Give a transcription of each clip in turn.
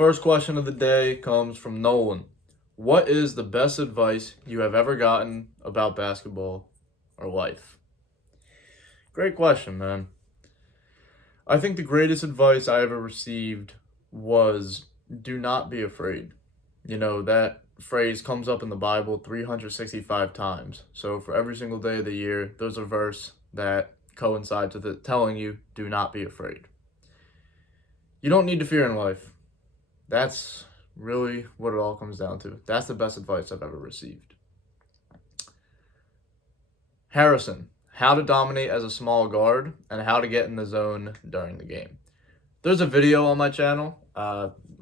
First question of the day comes from Nolan. What is the best advice you have ever gotten about basketball or life? Great question, man. I think the greatest advice I ever received was do not be afraid. That phrase comes up in the Bible 365 times. So for every single day of the year, there's a verse that coincides with it telling you do not be afraid. You don't need to fear in life. That's really what it all comes down to. That's the best advice I've ever received. Harrison, how to dominate as a small guard and how to get in the zone during the game. There's a video on my channel,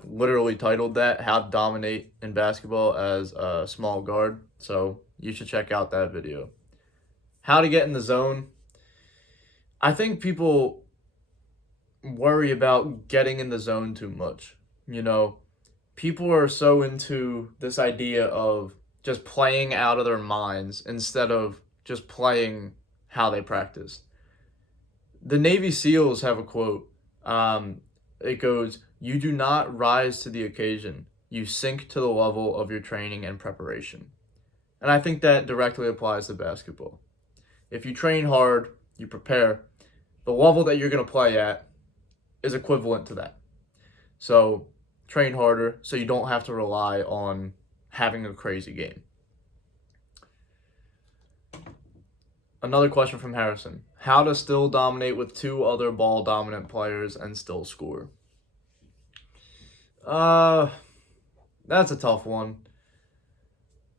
literally titled that, How to Dominate in Basketball as a Small Guard. So you should check out that video. How to get in the zone. I think people worry about getting in the zone too much. People are so into this idea of just playing out of their minds instead of just playing how they practice. The Navy SEALs have a quote. It goes, "You do not rise to the occasion. You sink to the level of your training and preparation." And I think that directly applies to basketball. If you train hard, you prepare, the level that you're going to play at is equivalent to that. So train harder so you don't have to rely on having a crazy game. Another question from Harrison. How to still dominate with two other ball dominant players and still score? That's a tough one.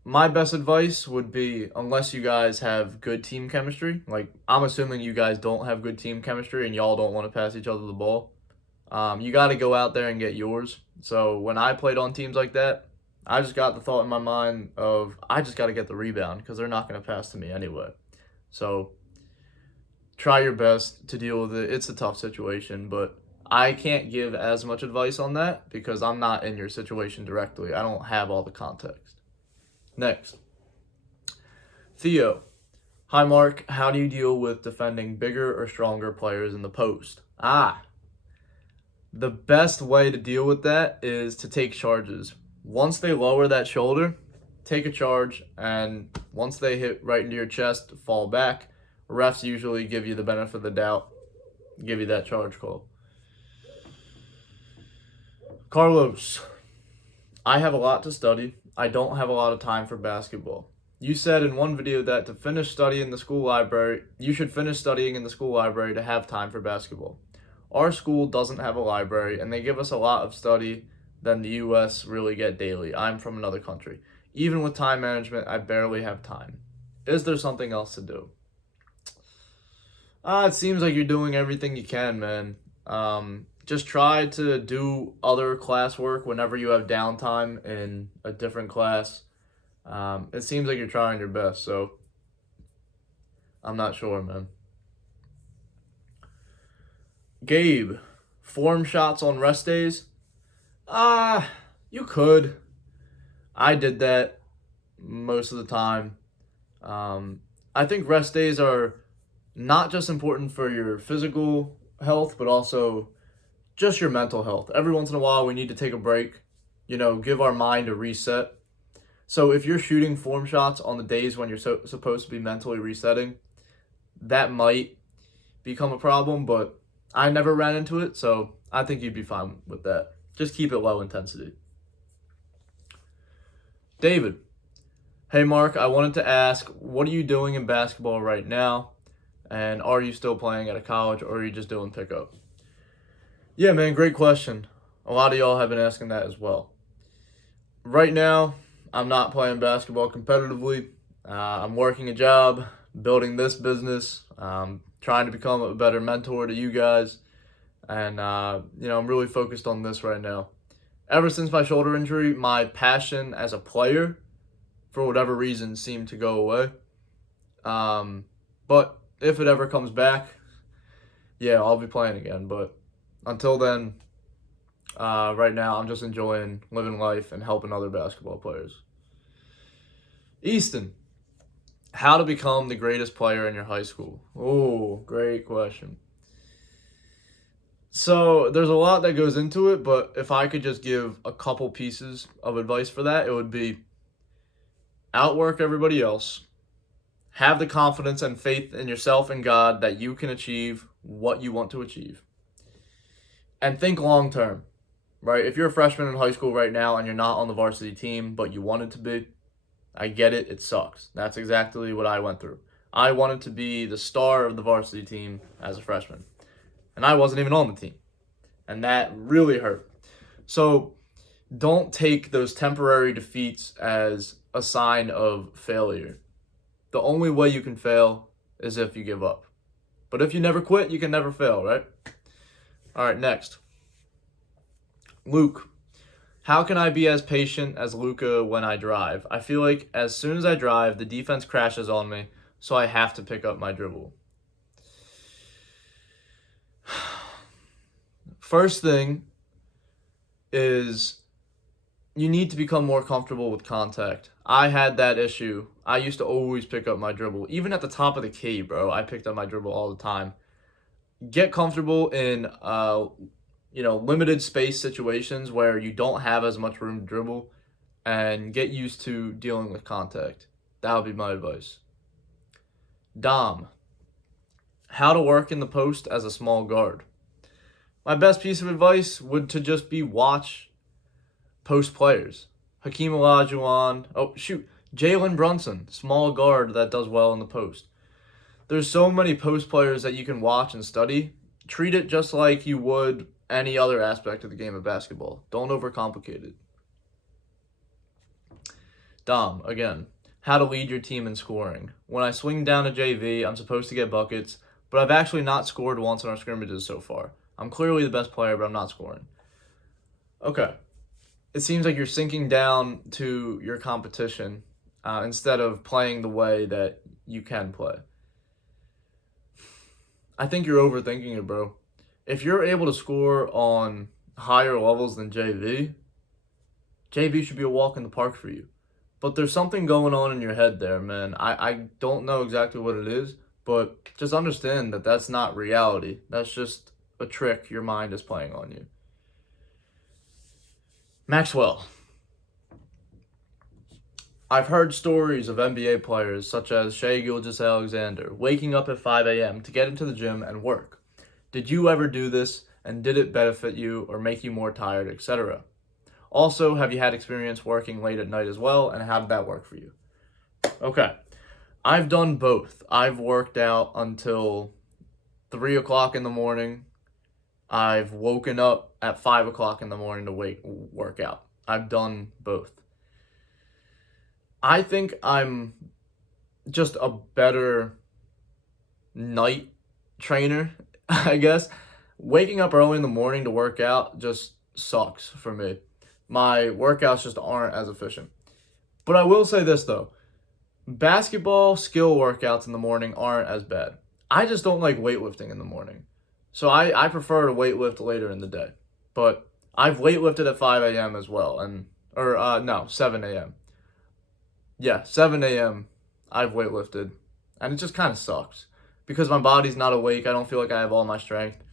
My best advice would be, unless you guys have good team chemistry, like I'm assuming you guys don't have good team chemistry and y'all don't want to pass each other the ball, you got to go out there and get yours. So when I played on teams like that, I just got the thought in my mind of I just got to get the rebound because they're not going to pass to me anyway. So try your best to deal with it. It's a tough situation, but I can't give as much advice on that because I'm not in your situation directly. I don't have all the context. Next. Theo. Hi, Mark. How do you deal with defending bigger or stronger players in the post? The best way to deal with that is to take charges. Once they lower that shoulder, take a charge, and once they hit right into your chest, fall back. Refs usually give you the benefit of the doubt, give you that charge call. Carlos, I have a lot to study. I don't have a lot of time for basketball. You said in one video that to finish studying in the school library, you should finish studying in the school library to have time for basketball. Our school doesn't have a library, and they give us a lot of study than the U.S. really get daily. I'm from another country. Even with time management, I barely have time. Is there something else to do? It seems like you're doing everything you can, man. Just try to do other classwork whenever you have downtime in a different class. It seems like you're trying your best, so I'm not sure, man. Gabe, form shots on rest days? You could. I did that most of the time. I think rest days are not just important for your physical health, but also just your mental health. Every once in a while, we need to take a break, give our mind a reset. So if you're shooting form shots on the days when you're supposed to be mentally resetting, that might become a problem, but I never ran into it, so I think you'd be fine with that. Just keep it low intensity. David. Hey, Mark, I wanted to ask, what are you doing in basketball right now? And are you still playing at a college, or are you just doing pickup? Yeah, man, great question. A lot of y'all have been asking that as well. Right now, I'm not playing basketball competitively. I'm working a job, building this business, trying to become a better mentor to you guys. And, I'm really focused on this right now. Ever since my shoulder injury, my passion as a player, for whatever reason, seemed to go away. But if it ever comes back, yeah, I'll be playing again. But until then, right now, I'm just enjoying living life and helping other basketball players. Easton, how to become the greatest player in your high school? Oh, great question. So there's a lot that goes into it, but if I could just give a couple pieces of advice for that, it would be outwork everybody else. Have the confidence and faith in yourself and God that you can achieve what you want to achieve. And think long term, right? If you're a freshman in high school right now and you're not on the varsity team, but you wanted to be, I get it, it sucks. That's exactly what I went through. I wanted to be the star of the varsity team as a freshman, and I wasn't even on the team. And that really hurt. So don't take those temporary defeats as a sign of failure. The only way you can fail is if you give up. But if you never quit, you can never fail, right? All right, next. Luke. How can I be as patient as Luka when I drive? I feel like as soon as I drive, the defense crashes on me, so I have to pick up my dribble. First thing is you need to become more comfortable with contact. I had that issue. I used to always pick up my dribble. Even at the top of the key, bro, I picked up my dribble all the time. Get comfortable in limited space situations where you don't have as much room to dribble, and get used to dealing with contact. That would be my advice. Dom. How to work in the post as a small guard. My best piece of advice would to just be watch post players. Hakeem Olajuwon. Jalen Brunson, small guard that does well in the post. There's so many post players that you can watch and study. Treat it just like you would any other aspect of the game of basketball. Don't overcomplicate it. Dom, again, how to lead your team in scoring. When I swing down a JV, I'm supposed to get buckets, but I've actually not scored once in our scrimmages so far. I'm clearly the best player, but I'm not scoring. Okay. It seems like you're sinking down to your competition instead of playing the way that you can play. I think you're overthinking it, bro. If you're able to score on higher levels than JV, JV should be a walk in the park for you. But there's something going on in your head there, man. I don't know exactly what it is, but just understand that that's not reality. That's just a trick your mind is playing on you. Maxwell. I've heard stories of NBA players such as Shai Gilgeous-Alexander waking up at 5 a.m. to get into the gym and work. Did you ever do this, and did it benefit you or make you more tired, etc.? Also, have you had experience working late at night as well, and how did that work for you? Okay, I've done both. I've worked out until 3 o'clock in the morning. I've woken up at 5 o'clock in the morning to work out. I've done both. I think I'm just a better night trainer, I guess. Waking up early in the morning to work out just sucks for me. My workouts just aren't as efficient. But I will say this, though. Basketball skill workouts in the morning aren't as bad. I just don't like weightlifting in the morning. So I prefer to weightlift later in the day. But I've weightlifted at 5 a.m. as well. 7 a.m. Yeah, 7 a.m. I've weightlifted. And it just kind of sucks. Because my body's not awake. I don't feel like I have all my strength.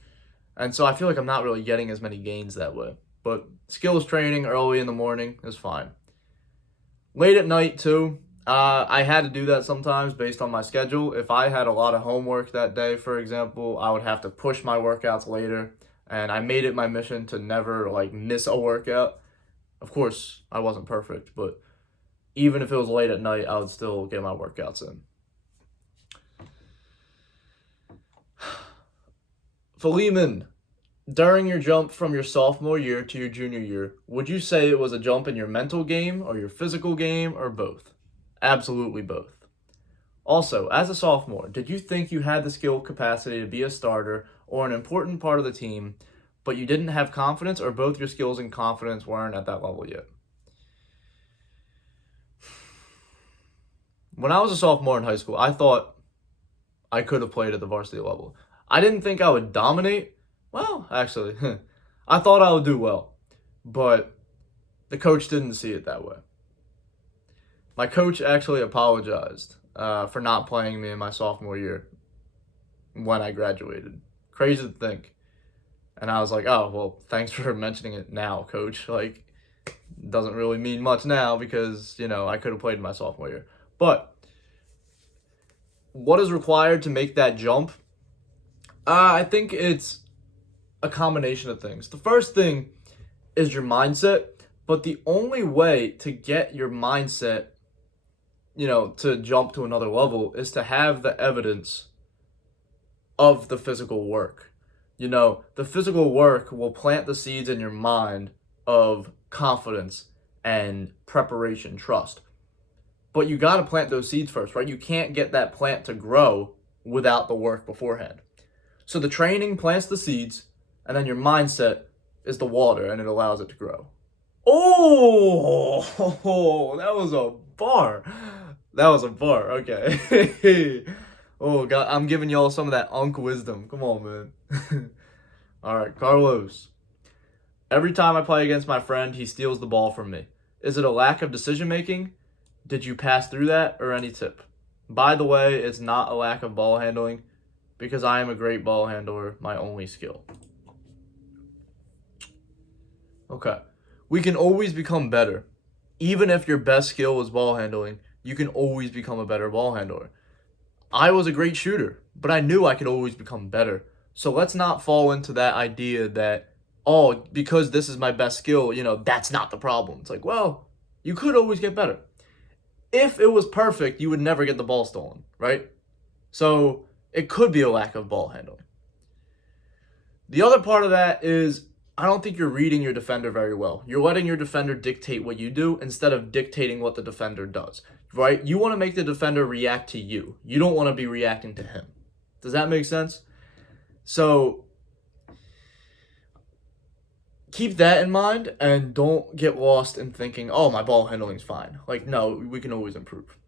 And so I feel like I'm not really getting as many gains that way. But skills training early in the morning is fine. Late at night, too. I had to do that sometimes based on my schedule. If I had a lot of homework that day, for example, I would have to push my workouts later. And I made it my mission to never miss a workout. Of course, I wasn't perfect, but even if it was late at night, I would still get my workouts in. Philemon, during your jump from your sophomore year to your junior year, would you say it was a jump in your mental game or your physical game or both? Absolutely both. Also, as a sophomore, did you think you had the skill capacity to be a starter or an important part of the team, but you didn't have confidence, or both your skills and confidence weren't at that level yet? When I was a sophomore in high school, I thought I could have played at the varsity level. I didn't think I would dominate. Well, actually, I thought I would do well, but the coach didn't see it that way. My coach actually apologized for not playing me in my sophomore year when I graduated. Crazy to think. And I was like, oh, well, thanks for mentioning it now, coach. Like, doesn't really mean much now because, you know, I could have played my sophomore year. But what is required to make that jump? I think it's a combination of things. The first thing is your mindset, but the only way to get your mindset, you know, to jump to another level is to have the evidence of the physical work. You know, the physical work will plant the seeds in your mind of confidence and preparation, trust. But you got to plant those seeds first, right? You can't get that plant to grow without the work beforehand. So the training plants the seeds, and then your mindset is the water, and it allows it to grow. Oh, that was a bar. That was a bar. Okay. Oh, God, I'm giving y'all some of that unk wisdom. Come on, man. All right, Carlos. Every time I play against my friend, he steals the ball from me. Is it a lack of decision making? Did you pass through that, or any tip? By the way, it's not a lack of ball handling because I am a great ball handler, my only skill. Okay. We can always become better. Even if your best skill is ball handling, you can always become a better ball handler. I was a great shooter, but I knew I could always become better. So let's not fall into that idea that, oh, because this is my best skill, you know, that's not the problem. It's like, well, you could always get better. If it was perfect, you would never get the ball stolen, right? So it could be a lack of ball handling. The other part of that is I don't think you're reading your defender very well. You're letting your defender dictate what you do instead of dictating what the defender does, right? You want to make the defender react to you. You don't want to be reacting to him. Does that make sense? So keep that in mind and don't get lost in thinking, oh, my ball handling's fine. Like, no, we can always improve.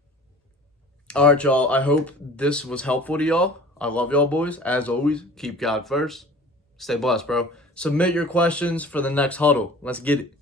All right, y'all. I hope this was helpful to y'all. I love y'all, boys. As always, keep God first. Stay blessed, bro. Submit your questions for the next huddle. Let's get it.